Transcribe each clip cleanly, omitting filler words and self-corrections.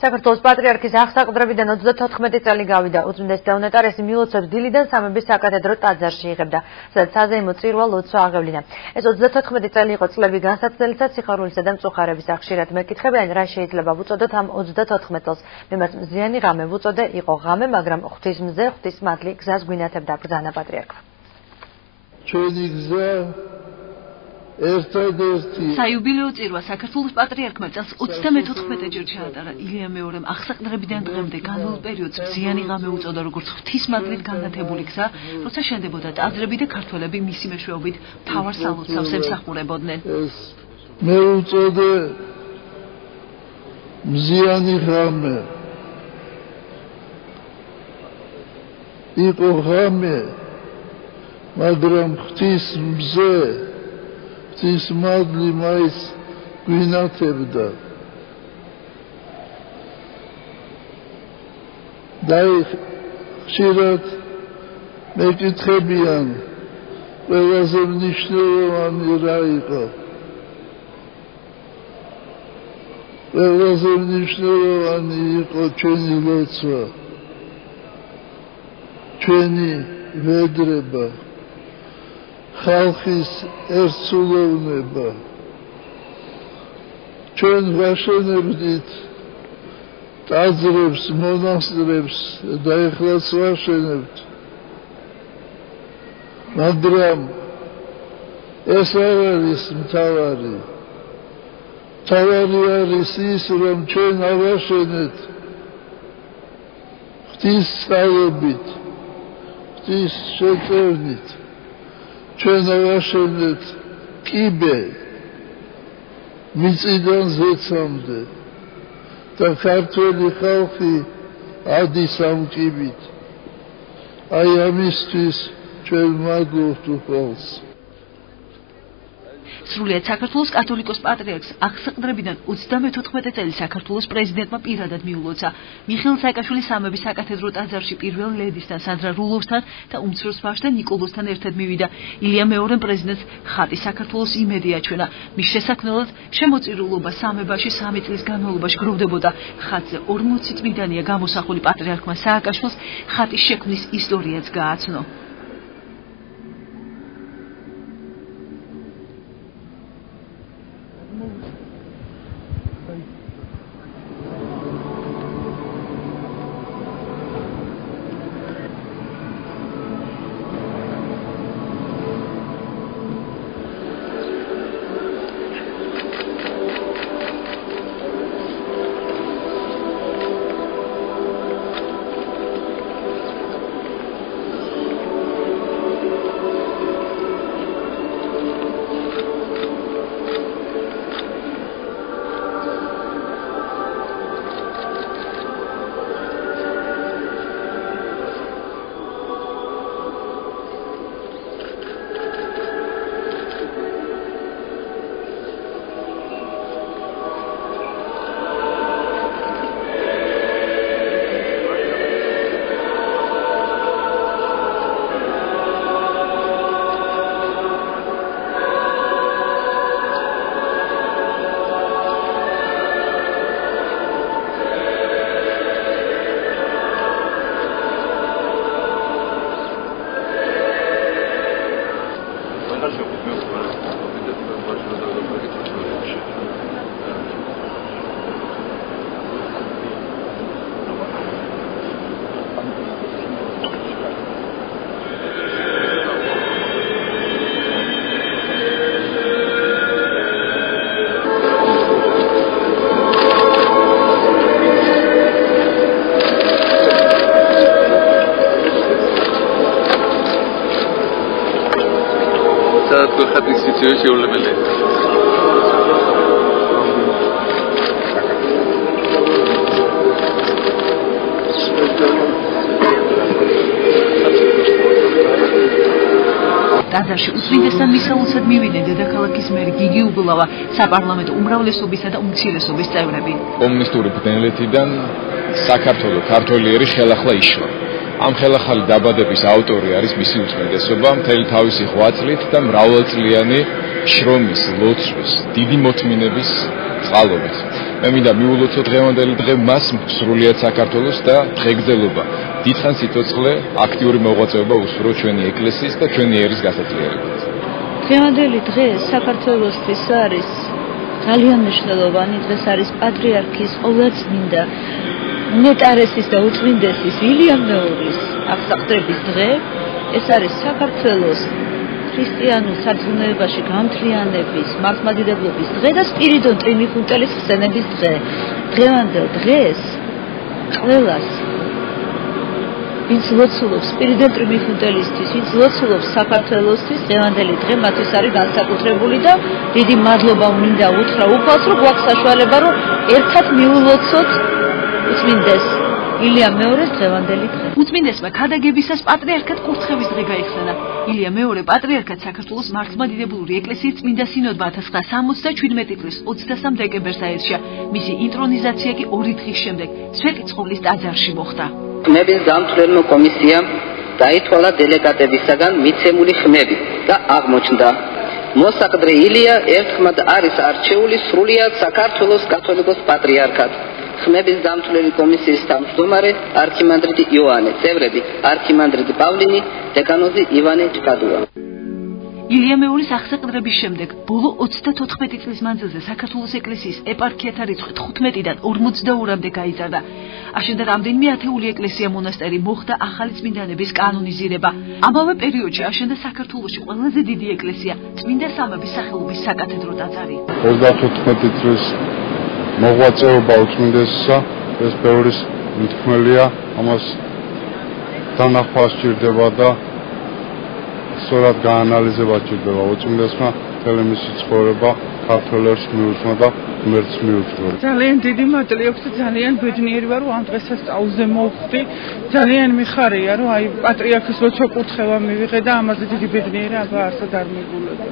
საქართველოს პატრიარქის აღსაყდრებიდან 34 წელი გავიდა. უწმინდეს დეონეტარესი მილოცავს დილიდან სამების საკათედრო ტაძარში იღებდა, სადაც საზეიმო წირვა ლოცვა აღევლინა. ეს 34 წელი იყო წლები განსაცდელიცად სიხარულისა და მწუხარების. ხშირად მეკითხებიან, რა შეიძლება ვუწოდოთ ამ 34 წელს. მე მას მზიანი ღამე ვუწოდე, იყო ღამე, მაგრამ ღვთის მზე, ღვთის მადლი გზას გვინათებდა, ბრძანა პატრიარქმა. ჩვენი გზა ერთადერთი. საიუბილეო წირვა საქართველოს პატრიარქმა წელს 34-ჯერ ჩაატარა. ილია მეორემ აღსაყდრებიდან დღემდე განვლილ პერიოდს მზიანი ღამე უწოდა, როგორც ღვთის მადლით განათებული გზა, როცა შენდებოდა ტაძრები და ქართველები მისი მეშვეობით მთავარ სალოცავს ემსახურებოდნენ. მე უწოდე მზიანი ღამე. იყო ღამე, მაგრამ ღვთის მზე, ღვთის მადლი მაინც გვინათებდა. და ხშირად მეკითხებიან, ყველაზე მნიშვნელოვანი რა იყო. ყველაზე მნიშვნელოვანი იყო ჩვენი ლოცვა, ჩვენი ვედრება, ხალხის ერთსულოვნება. ჩვენ ვაშენებდით ტაძრებს, მონასტრებს და ეხლაც ვაშენებთ. მაგრამ ეს არ არის მთავარი. მთავარი არის ის, რომ ჩვენ ავაშენეთ ღვთის სწავლებით, ღვთის შეწევნით. ჩვენ ავაშენეთ კიბე მიწიდან ზეცამდე და ქართველი ხალხი ადის ამ კიბით. აი ამისთვის ჩვენ ვმადლობთ უფალს. სრულიად საქართველოს კათოლიკოს პატრიარქს აღსაყდრებიდან 34 წელი საქართველოს პრეზიდენტმა პირადად მიულოცა. მიხეილ სააკაშვილი სამების საკათედრო ტაძარში პირველ ლედისთან, სანდრა რულოვსთან და უმცროს ვაჟთა ნიკოლოსთან ერთად მივიდა. ილია მეორემ პრეზიდენტს ხატი საქართველოს იმედი აჩვენა. მის შესაქმნელად შემოწირულობა სამებაში 3 წლის განმავლობაში გროვდებოდა. ხატზე 40 წლიდანია გამოსახული. პატრიარქმა სააკაშვილს ხატის შექმნის ისტორიაც გააცნო. ტაძარში უწმინდესთან მისალოცად მივიდნენ დედაქალაქის მერი გიგი უბლავა, საპარლამენტო უმრავლესობისა და უმცირესობის წევრები. კომუნისტური ბნელეთიდან საქართველოს ქართველიერი ხელახლა იშვა. ამ ხელახალი დაბადების ავტორი არის მისი უწმინდესობა, მთელი თავისი ღვაწლით და მრავალწლიანი შრომის, ლოცვის, დიდი მოთმინების წყალობით. მე მინდა მიულოცო დღევანდელი დღე მას სრულიად საქართველოს და დღეგრძელობა. დიდხანს სიცოცხლე, აქტიური მოღვაწეობა უსურვო ჩვენი ეკლესიის და ჩვენი ერის გასაძლიერებლად. დღევანდელი დღე საქართველოსთვის არის ძალიან მნიშვნელოვანი. დღეს არის პატრიარქის ყოვლადწმინდა ნეტარესის და უწმინდესის ილიამ მეორის აღსაყდრების დღე. ეს არის საქართველოს ქრისტიანულ საძღვნეობაში გამთლიანების, მართლმადიდებლობის დღე და სპირიდონ ტრიმიფუნტელის ხსენების დღე. დღევანდელ დღეს ყველას ვინც ლოცულობს სპირიდონ ტრიმიფუნტელისთვის, ვინც ლოცულობს საქართველოსთვის, დღევანდელი დღე მათთვის არის განსაკუთრებული და დიდი მადლობა მინდა უთხრა უფალს, რომ გვაქვს საშუალება, რომ ერთად მიულოცოთ უწმინდეს ილიამ მეორის დღევანდელი დღე. უწმინდესმა ქადაგებისას პატრიარქად კურთხევის დღე გაიხსენა. ილიამ მეორე პატრიარქად საქართველოს მართლმადიდებლური ეკლესიის წმინდა სინოდმა 1977 წლის 23 დეკემბერს აირჩია. მისი ინტრონიზაცია კი 2 დღის შემდეგ სვეტიცხოვლის ტაძარში მოხდა. ხმების დამცველო კომისიამ დაითვალა დელეგატებისაგან მიცემული ხმები და აღმოჩნდა მოსაყდრე ილია ერთხმად არის არჩეული სრულიად საქართველოს კათოლიკოს პატრიარქად. ხმების დამცველი კომისიის თავმჯდომარე არქიმანდრიტი იოანე, წევრები არქიმანდრიტი პავლინი, დეკანოზი ივანე ჭკადუა. ილიამ მეორის აღსაყდრების შემდეგ ბოლო 34 წლის მანძილზე საქართველოს ეკლესიის ეპარქიათა რიცხვი 15-დან 42-მდე გაიზარდა. აშენდა რამდენიმე ათეული ეკლესია მონასტერი, მოხდა ახალი წმინდანების კანონიზირება. ამავე პერიოდში აშენდა საქართველოში ყველაზე დიდი ეკლესია, წმინდა სამების სახელობის საკათედრო ტაძარი. 34 წლის მოღვაწეობა უწმინდესისა, ეს ბევრის მთქმელია, ამას დანახვა სჭირდება და სწორად გაანალიზება სჭირდება. უწმინდესმა მთელი მისი ცხოვრება ქართველებს მიუძღვნა და ღმერთს მიუძღვნა. ძალიან დიდი მადლი აქვს და ძალიან ბედნიერი ვარ, რომ ამ დღესასწაულზე მოვხდი. ძალიან მიხარია, რომ აი პატრიარქის ლოცვა კურთხევა მივიღე და ამაზე დიდი ბედნიერი აბა არსად არ მეგულოდა.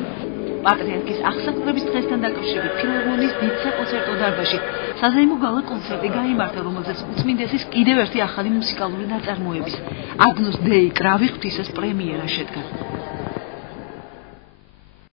პატრიარქის აღსაყდრების დღესთან დაკავშირებით ფილარმონიის დიდ საკონცერტო დარბაზში საზეიმო გალა კონცერტი გაიმართა, რომელზეც უწმინდესის კიდევ ერთი ახალი მუსიკალური ნაწარმოების აგნუს დეი კრავი ღვთისას პრემიერა შედგა.